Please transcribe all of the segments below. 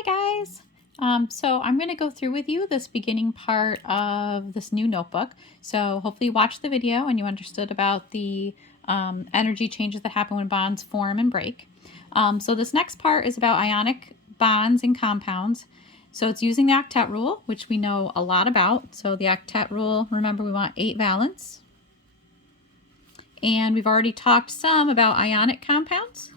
Hi guys. So I'm going to go through with you this beginning part of this new notebook. So hopefully you watched the video and you understood about the energy changes that happen when bonds form and break. So this next part is about ionic bonds and compounds. So it's using the octet rule, which we know a lot about. So the octet rule, remember we want 8 valence. And we've already talked some about ionic compounds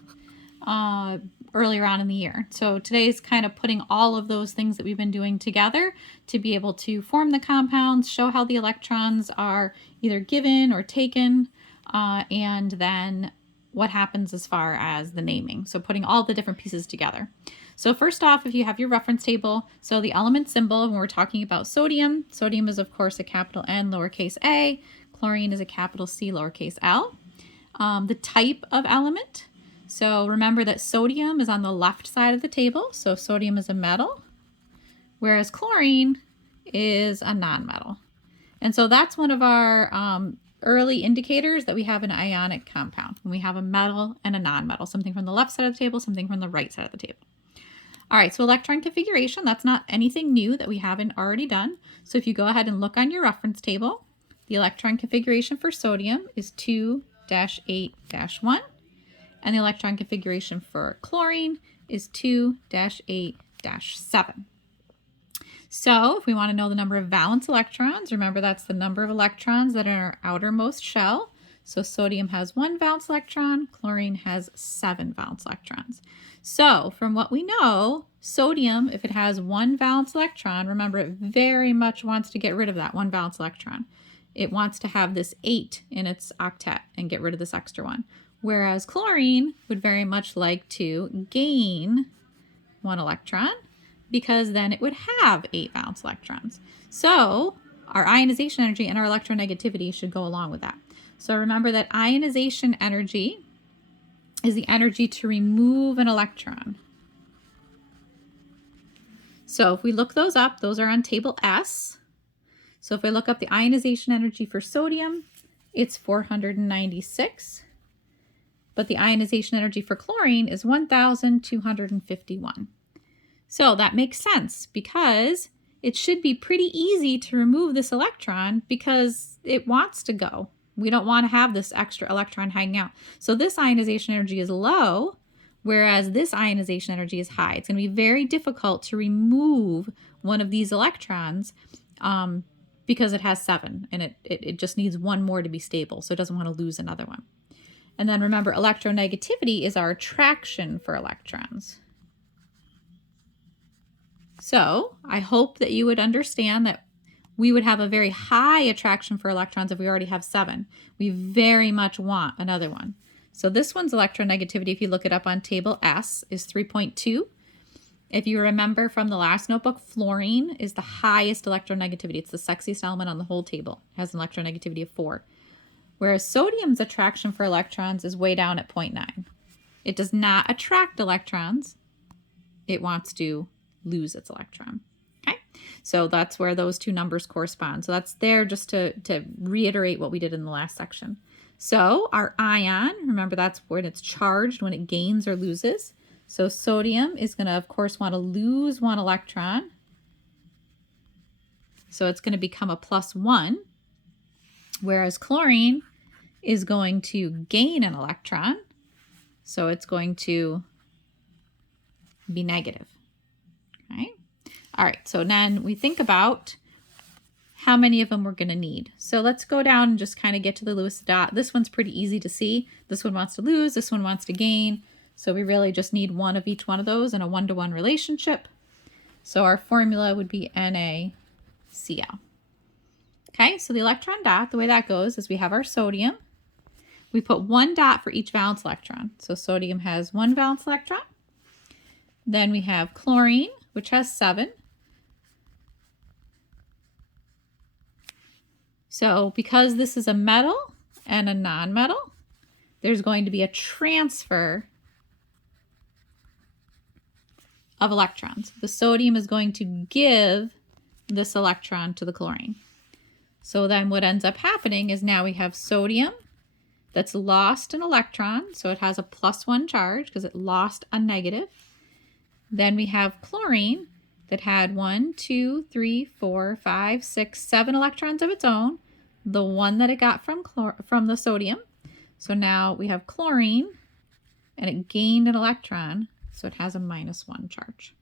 earlier on in the year. So today is kind of putting all of those things that we've been doing together to be able to form the compounds, show how the electrons are either given or taken, and then what happens as far as the naming. So putting all the different pieces together. So first off, if you have your reference table, so the element symbol, when we're talking about sodium, sodium is of course a capital N lowercase a, chlorine is a capital C lowercase l. The type of element, so remember that sodium is on the left side of the table, so sodium is a metal, whereas chlorine is a nonmetal. And so that's one of our early indicators that we have an ionic compound, when we have a metal and a nonmetal, something from the left side of the table, something from the right side of the table. All right, so electron configuration, that's not anything new that we haven't already done. So if you go ahead and look on your reference table, the electron configuration for sodium is 2-8-1. And the electron configuration for chlorine is 2-8-7. So if we want to know the number of valence electrons, remember that's the number of electrons that are in our outermost shell. So sodium has 1 valence electron, chlorine has 7 valence electrons. So from what we know, sodium, if it has 1 valence electron, remember it very much wants to get rid of that 1 valence electron. It wants to have this 8 in its octet and get rid of this extra one. Whereas chlorine would very much like to gain 1 electron because then it would have 8 valence electrons. So our ionization energy and our electronegativity should go along with that. So remember that ionization energy is the energy to remove an electron. So if we look those up, those are on table S. So if I look up the ionization energy for sodium, it's 496. But the ionization energy for chlorine is 1,251. So that makes sense because it should be pretty easy to remove this electron because it wants to go. We don't want to have this extra electron hanging out. So this ionization energy is low, whereas this ionization energy is high. It's going to be very difficult to remove one of these electrons because it has 7 and it just needs 1 more to be stable. So it doesn't want to lose another one. And then remember, electronegativity is our attraction for electrons. So I hope that you would understand that we would have a very high attraction for electrons if we already have 7. We very much want another one. So this one's electronegativity, if you look it up on table S, is 3.2. If you remember from the last notebook, fluorine is the highest electronegativity. It's the sexiest element on the whole table. It has an electronegativity of 4. Whereas sodium's attraction for electrons is way down at 0.9. It does not attract electrons. It wants to lose its electron. Okay, so that's where those two numbers correspond. So that's there just to reiterate what we did in the last section. So our ion, remember that's when it's charged, when it gains or loses. So sodium is going to, of course, want to lose 1 electron. So it's going to become a +1. Whereas chlorine is going to gain an electron, so it's going to be negative. Okay? All right, so then we think about how many of them we're going to need. So let's go down and just kind of get to the Lewis dot. This one's pretty easy to see. This one wants to lose, this one wants to gain. So we really just need 1 of each one of those in a 1-to-1 relationship. So our formula would be NaCl. Okay, so the electron dot, the way that goes is we have our sodium. We put 1 dot for each valence electron. So sodium has 1 valence electron. Then we have chlorine, which has 7. So because this is a metal and a nonmetal, there's going to be a transfer of electrons. The sodium is going to give this electron to the chlorine. So then what ends up happening is now we have sodium that's lost an electron, so it has a +1 charge because it lost a negative. Then we have chlorine that had 1, 2, 3, 4, 5, 6, 7 electrons of its own, the one that it got from the sodium. So now we have chlorine, and it gained an electron, so it has a -1 charge.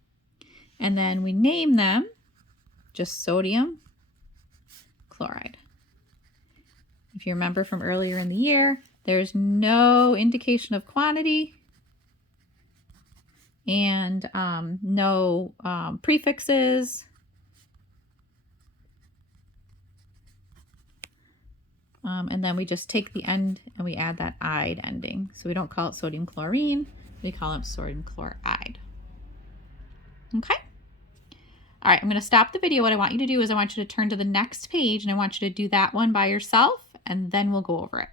And then we name them just sodium chloride. If you remember from earlier in the year, there's no indication of quantity and no prefixes. And then we just take the end and we add that "ide" ending. So we don't call it sodium chlorine, we call it sodium chloride. Okay? All right, I'm going to stop the video. What I want you to do is I want you to turn to the next page, and I want you to do that one by yourself, and then we'll go over it.